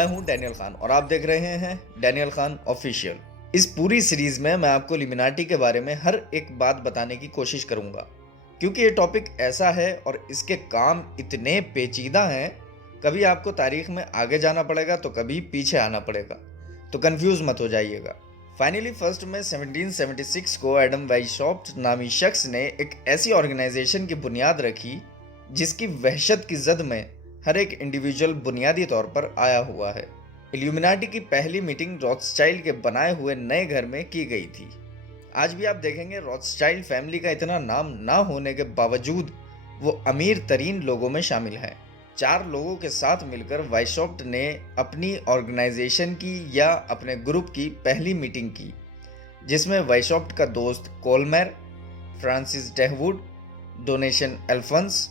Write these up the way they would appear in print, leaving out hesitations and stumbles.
मैं हूं डैनियल खान और आप देख रहे हैं डैनियल खान ऑफिशियल। इस पूरी सीरीज में मैं आपको इल्यूमिनाटी के बारे में हर एक बात बताने की कोशिश करूंगा, क्योंकि ये टॉपिक ऐसा है और इसके काम इतने पेचीदा हैं, कभी आपको तारीख में आगे जाना पड़ेगा तो कभी पीछे आना पड़ेगा, तो कंफ्यूज मत हो जाइएगा। फाइनली फर्स्ट में 1776 को एडम वेइसहॉफ्ट नामी शख्स ने एक ऐसी ऑर्गेनाइजेशन की बुनियाद रखी जिसकी वहशत की जद में हर एक इंडिविजुअल बुनियादी तौर पर आया हुआ है। इल्यूमिनाटी की पहली मीटिंग रॉथस्चाइल्ड के बनाए हुए नए घर में की गई थी। आज भी आप देखेंगे रॉथस्चाइल्ड फैमिली का इतना नाम ना होने के बावजूद वो अमीर तरीन लोगों में शामिल है। 4 लोगों के साथ मिलकर वेइसहॉफ्ट ने अपनी ऑर्गेनाइजेशन की या अपने ग्रुप की पहली मीटिंग की, जिसमें वेइसहॉफ्ट का दोस्त कोलमेर, फ्रांसिस डेहवुड, डोनेशन एल्फंस,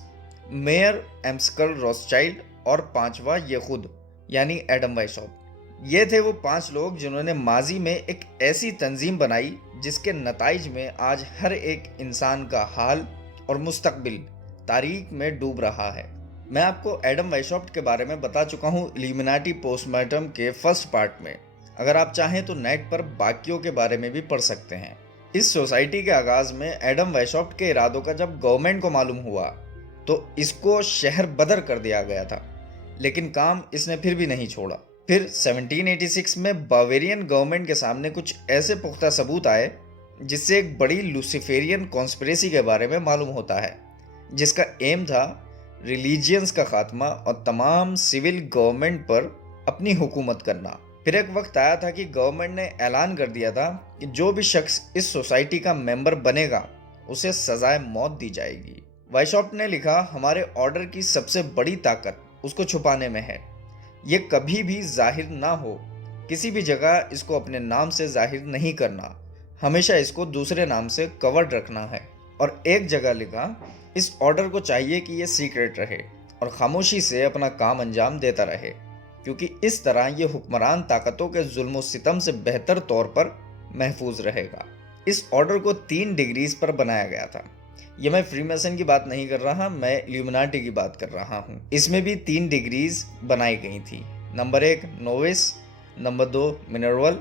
मेयर एम्स्कल रॉथस्चाइल्ड और 5वां ये खुद यानी एडम वेइसहॉफ्ट। ये थे वो 5 लोग जिन्होंने माजी में एक ऐसी तंजीम बनाई जिसके नताइज में आज हर एक इंसान का हाल और मुस्तकबिल तारीख में डूब रहा है। मैं आपको एडम वेइसहॉफ्ट के बारे में बता चुका हूँ इल्यूमिनाटी पोस्टमार्टम के फर्स्ट पार्ट में। अगर आप चाहें तो नेट पर बाकियों के बारे में भी पढ़ सकते हैं। इस सोसाइटी के आगाज में एडम वेइसहॉफ्ट के इरादों का जब गवर्नमेंट को मालूम हुआ तो इसको शहर बदर कर दिया गया था, लेकिन काम इसने फिर भी नहीं छोड़ा। फिर 1786 में बावेरियन गवर्नमेंट के सामने कुछ ऐसे पुख्ता सबूत आए जिससे एक बड़ी लूसिफेरियन कॉन्स्पिरेसी के बारे में मालूम होता है, जिसका एम था रिलीजियंस का खात्मा और तमाम सिविल गवर्नमेंट पर अपनी हुकूमत करना। फिर एक वक्त आया था कि गवर्नमेंट ने ऐलान कर दिया था कि जो भी शख्स इस सोसाइटी का मेंबर बनेगा उसे सजाए मौत दी जाएगी। वेइसहॉफ्ट ने लिखा, हमारे ऑर्डर की सबसे बड़ी ताकत उसको छुपाने में है। ये कभी भी जाहिर ना हो, किसी भी जगह इसको अपने नाम से जाहिर नहीं करना, हमेशा इसको दूसरे नाम से कवर्ड रखना है। और एक जगह लिखा, इस ऑर्डर को चाहिए कि ये सीक्रेट रहे और खामोशी से अपना काम अंजाम देता रहे, क्योंकि इस तरह ये हुक्मरान ताकतों के जुल्म सितम से बेहतर तौर पर महफूज रहेगा। इस ऑर्डर को 3 डिग्रीज पर बनाया गया था। ये मैं फ्रीमेसन की बात नहीं कर रहा, मैं इल्यूमिनाटी की बात कर रहा हूँ। इसमें भी 3 डिग्रीज बनाई गई थी। नंबर 1 नोविस, नंबर 2 मिनरवल,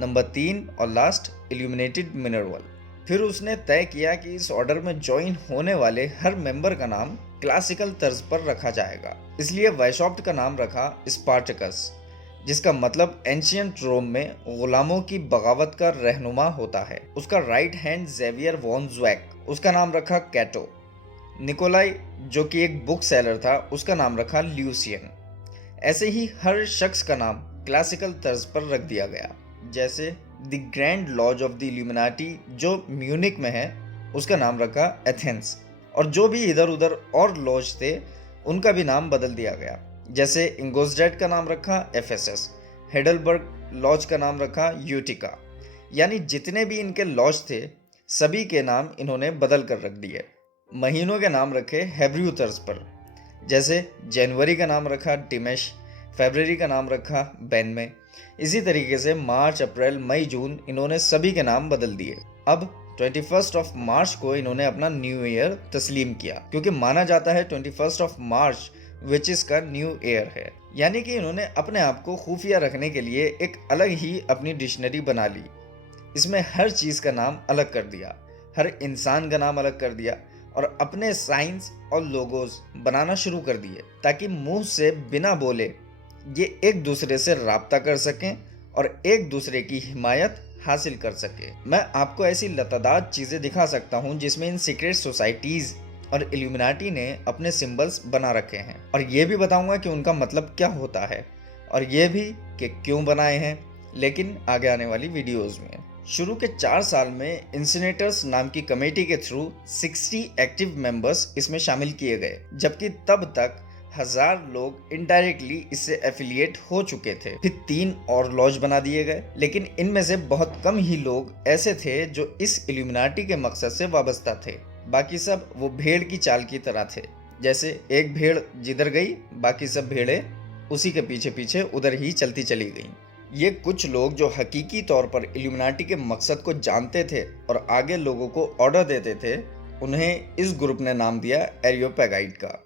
नंबर 3 और लास्ट इल्यूमिनेटेड मिनरवल। फिर उसने तय किया कि इस ऑर्डर में ज्वाइन होने वाले हर मेंबर का नाम क्लासिकल तर्ज पर रखा जाएगा। इसलिए वेइसहॉफ्ट का नाम रखा स्पार्टकस, जिसका मतलब एंशियंट रोम में गुलामों की बगावत का रहनुमा होता है। उसका राइट हैंड जेवियर वॉन ज़्वैक, उसका नाम रखा कैटो। निकोलाई जो कि एक बुक सेलर था, उसका नाम रखा ल्यूसियन। ऐसे ही हर शख्स का नाम क्लासिकल तर्ज पर रख दिया गया। जैसे the grand lodge of the illuminati जो म्यूनिक में है, उसका नाम रखा एथेंस, और जो भी इधर उधर और लॉज थे उनका भी नाम बदल दिया गया। जैसे इंगोसडेड का नाम रखा एफेसस, हेडलबर्ग लॉज का नाम रखा यूटिका। यानी जितने भी इनके लॉज थे सभी के नाम इन्होंने बदल कर रख दिए। महीनों के नाम रखे हेब्रू तर्ज पर, जैसे जनवरी का नाम रखा डिमेश, फरवरी का नाम रखा बेनमे। इसी तरीके से मार्च, अप्रैल, मई, जून इन्होंने सभी के नाम बदल दिए। अब 21 ऑफ मार्च को इन्होंने अपना न्यू ईयर तस्लीम किया, क्योंकि माना जाता है 21 मार्च विचेस का न्यू ईयर है। यानी कि इन्होंने अपने आप को खुफिया रखने के लिए एक अलग ही अपनी डिक्शनरी बना ली। इसमें हर चीज़ का नाम अलग कर दिया, हर इंसान का नाम अलग कर दिया और अपने साइंस और लोगोज बनाना शुरू कर दिए, ताकि मुंह से बिना बोले ये एक दूसरे से राब्ता कर सकें और एक दूसरे की हिमायत हासिल कर सके। मैं आपको ऐसी लतादार चीज़ें दिखा सकता हूँ जिसमें इन सीक्रेट सोसाइटीज़ और इल्यूमिनाटी ने अपने सिंबल्स बना रखे हैं, और ये भी बताऊंगा कि उनका मतलब क्या होता है और ये भी कि क्यों बनाए हैं, लेकिन आगे आने वाली वीडियोस में। शुरू के 4 साल में इंसिनेटर्स नाम की कमेटी के थ्रू 60 एक्टिव मेंबर्स इसमें शामिल किए गए, जबकि तब तक 1000 लोग इनडायरेक्टली इससे एफिलिएट हो चुके थे। फिर 3 और लॉज बना दिए गए, लेकिन इनमें से बहुत कम ही लोग ऐसे थे जो इस इल्यूमिनाटी के मकसद से वाबस्ता थे। बाकी सब वो भेड़ की चाल की तरह थे, जैसे एक भेड़ जिधर गई बाकी सब भेड़ें उसी के पीछे पीछे उधर ही चलती चली गईं। ये कुछ लोग जो हकीकी तौर पर इल्यूमिनाटी के मकसद को जानते थे और आगे लोगों को ऑर्डर देते थे, उन्हें इस ग्रुप ने नाम दिया एरियोपैगाइट का,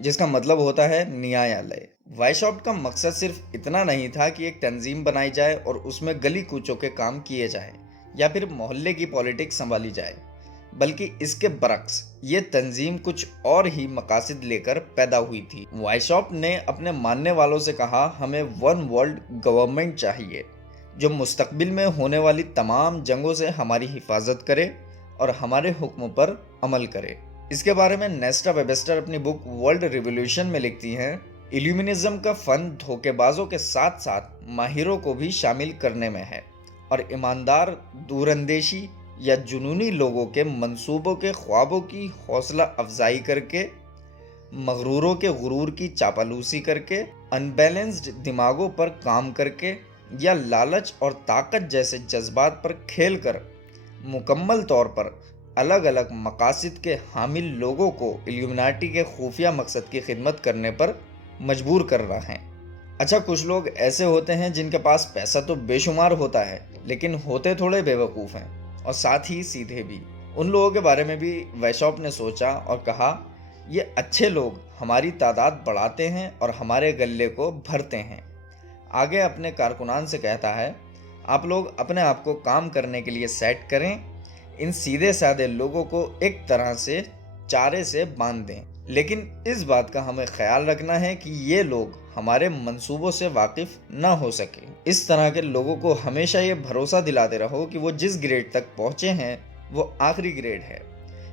जिसका मतलब होता है न्यायालय। वाइशॉप्ट का मकसद सिर्फ इतना नहीं था कि एक तंजीम बनाई जाए और उसमें गली कूचों के काम किए जाएं या फिर मोहल्ले की पॉलिटिक्स संभाली जाए, बल्कि इसके बरक्स ये तंजीम कुछ और ही मकासद लेकर पैदा हुई थी। वाइशॉप्ट ने अपने मानने वालों से कहा, हमें वन वर्ल्ड गवर्नमेंट चाहिए जो मुस्तकबिल में होने वाली तमाम जंगों से हमारी हिफाजत करे और हमारे हुक्म पर अमल करे। इसके बारे में नेस्टा वेबस्टर अपनी बुक वर्ल्ड रिवॉल्यूशन में लिखती हैं, इल्यूमिनिज्म का फन धोखेबाजों के साथ साथ माहिरों को भी शामिल करने में है और ईमानदार दूरंदेशी या जुनूनी लोगों के मंसूबों के ख्वाबों की हौसला अफजाई करके, मगरूरों के गुरूर की चापलूसी करके, अनबैलेंस्ड दिमागों पर काम करके या लालच और ताकत जैसे जज्बात पर खेल कर मुकम्मल तौर पर अलग अलग मकासद के हामिल लोगों को इल्यूमिनाटी के खुफिया मकसद की खिदमत करने पर मजबूर कर रहा है। अच्छा, कुछ लोग ऐसे होते हैं जिनके पास पैसा तो बेशुमार होता है, लेकिन होते थोड़े बेवकूफ़ हैं और साथ ही सीधे भी। उन लोगों के बारे में भी वाइशॉप्ट ने सोचा और कहा, ये अच्छे लोग हमारी तादाद बढ़ाते हैं और हमारे गले को भरते हैं। आगे अपने कारकुनान से कहता है, आप लोग अपने आप को काम करने के लिए सेट करें, इन सीधे साधे लोगों को एक तरह से चारे से बांध दें, लेकिन इस बात का हमें ख्याल रखना है कि ये लोग हमारे मंसूबों से वाकिफ ना हो सके। इस तरह के लोगों को हमेशा ये भरोसा दिलाते रहो कि वो जिस ग्रेड तक पहुँचे हैं वो आखिरी ग्रेड है,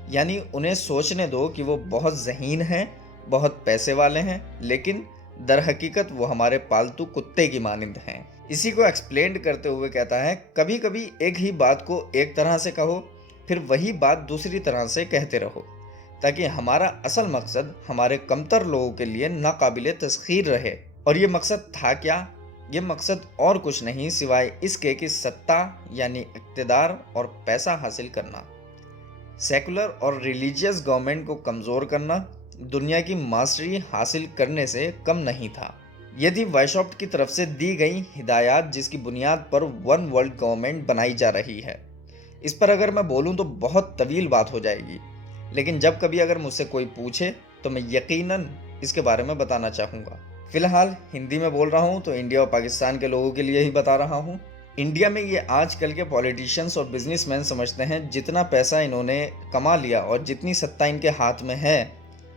यानी उन्हें सोचने दो कि वो बहुत ज़हीन हैं, बहुत पैसे वाले हैं, लेकिन दर हकीकत वो हमारे पालतू कुत्ते की मानिंद हैं। इसी को एक्सप्लेन करते हुए कहता है, कभी कभी एक ही बात को एक तरह से कहो, फिर वही बात दूसरी तरह से कहते रहो, ताकि हमारा असल मकसद हमारे कमतर लोगों के लिए नाकाबिले तस्खीर रहे। और ये मकसद था क्या? ये मकसद और कुछ नहीं सिवाय इसके कि सत्ता यानी इक़्तिदार और पैसा हासिल करना, सेकुलर और रिलीजियस गवर्नमेंट को कमज़ोर करना, दुनिया की मास्टरी हासिल करने से कम नहीं था। ये थी वाइशॉप्ट की तरफ से दी गई हिदायत, जिसकी बुनियाद पर वन वर्ल्ड गवर्नमेंट बनाई जा रही है। इस पर अगर मैं बोलूँ तो बहुत तवील बात हो जाएगी, लेकिन जब कभी अगर मुझसे कोई पूछे तो मैं यकीनन इसके बारे में बताना चाहूँगा। फिलहाल हिंदी में बोल रहा हूँ तो इंडिया और पाकिस्तान के लोगों के लिए ही बता रहा हूँ। इंडिया में ये आजकल के पॉलिटिशियंस और बिजनेसमैन समझते हैं जितना पैसा इन्होंने कमा लिया और जितनी सत्ता इनके हाथ में है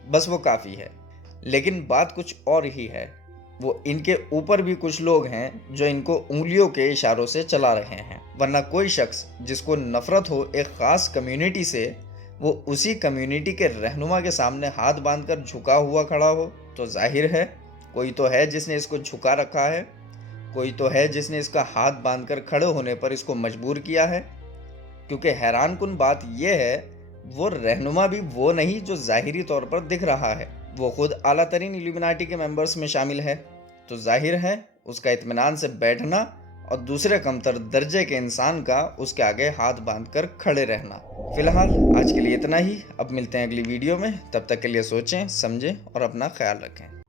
बस वो काफ़ी है, लेकिन बात कुछ और ही है। वो इनके ऊपर भी कुछ लोग हैं जो इनको उंगलियों के इशारों से चला रहे हैं, वरना कोई शख्स जिसको नफरत हो एक ख़ास कम्युनिटी से, वो उसी कम्युनिटी के रहनुमा के सामने हाथ बांधकर झुका हुआ खड़ा हो तो जाहिर है कोई तो है जिसने इसको झुका रखा है, कोई तो है जिसने इसका हाथ बांधकर खड़े होने पर इसको मजबूर किया है। क्योंकि हैरानकुन बात यह है, वो रहनुमा भी वो नहीं जो ज़ाहिरी तौर पर दिख रहा है, वो खुद आला तरीन इल्यूमिनाटी के मेंबर्स में शामिल है। तो जाहिर है उसका इत्मीनान से बैठना और दूसरे कमतर दर्जे के इंसान का उसके आगे हाथ बांधकर खड़े रहना। फिलहाल आज के लिए इतना ही, अब मिलते हैं अगली वीडियो में। तब तक के लिए सोचें, समझें और अपना ख्याल रखें।